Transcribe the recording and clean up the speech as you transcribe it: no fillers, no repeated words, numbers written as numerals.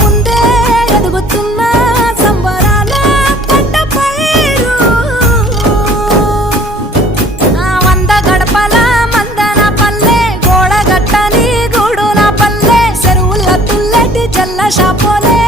ముందే ఎదుగుతున్న సంబరాల పంట పైరు వంద గడపల మందన పల్లె గోడ గట్టని గూడున పల్లె చెరువుల తుల్లటి జల్ల షాపోలే